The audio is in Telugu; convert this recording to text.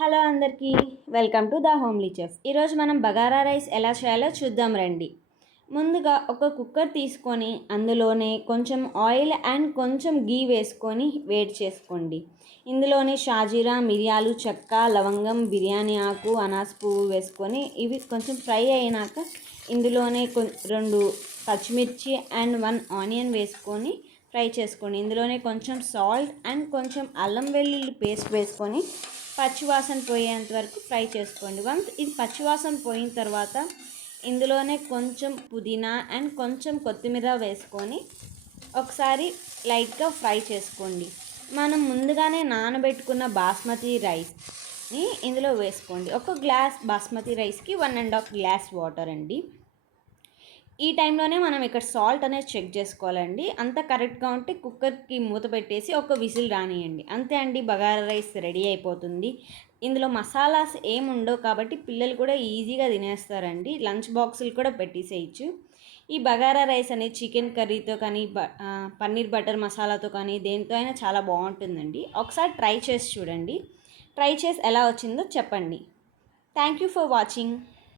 హలో అందరికీ, welcome to the homely chef. ఈరోజు మనం బగారా రైస్ ఎలా చేయాలో చూద్దాం రండి. ముందుగా ఒక కుక్కర్ తీసుకొని అందులోనే కొంచెం ఆయిల్ అండ్ కొంచెం గీ వేసుకొని వేడి చేసుకోండి. ఇందులోనే షాజీరా, మిరియాలు, చెక్క, లవంగం, బిర్యానీ ఆకు, అనాస్ పువ్వు వేసుకొని ఇవి కొంచెం ఫ్రై అయినాక ఇందులోనే 2 పచ్చిమిర్చి అండ్ 1 ఆనియన్ వేసుకొని ఫ్రై చేసుకోండి. ఇందులోనే కొంచెం సాల్ట్ అండ్ కొంచెం అల్లం వెల్లుల్లి పేస్ట్ వేసుకొని పచ్చివాసన పోయేంత వరకు ఫ్రై చేసుకోండి. వన్స్ ఇది పచ్చివాసన పోయిన తర్వాత ఇందులోనే కొంచెం పుదీనా అండ్ కొంచెం కొత్తిమీర వేసుకొని ఒకసారి లైట్గా ఫ్రై చేసుకోండి. మనం ముందుగానే నానబెట్టుకున్న బాస్మతి రైస్ని ఇందులో వేసుకోండి. ఒక గ్లాస్ బాస్మతి రైస్కి 1.5 గ్లాస్ వాటర్ అండి. ఈ టైంలోనే మనం ఇక్కడ సాల్ట్ అనేది చెక్ చేసుకోవాలండి. అంత కరెక్ట్గా ఉంటే కుక్కర్కి మూత పెట్టేసి ఒక విజిల్ రానియండి. అంతే అండి, బగారా రైస్ రెడీ అయిపోతుంది. ఇందులో మసాలాస్ ఏమి ఉండవు కాబట్టి పిల్లలు కూడా ఈజీగా తినేస్తారండి. లంచ్ బాక్సులు కూడా పెట్టేసేయచ్చు. ఈ బగారా రైస్ అనేది చికెన్ కర్రీతో కానీ పన్నీర్ బటర్ మసాలాతో కానీ దేనితో అయినా చాలా బాగుంటుందండి. ఒకసారి ట్రై చేసి చూడండి. ట్రై చేసి ఎలా వచ్చిందో చెప్పండి. Thank you for watching.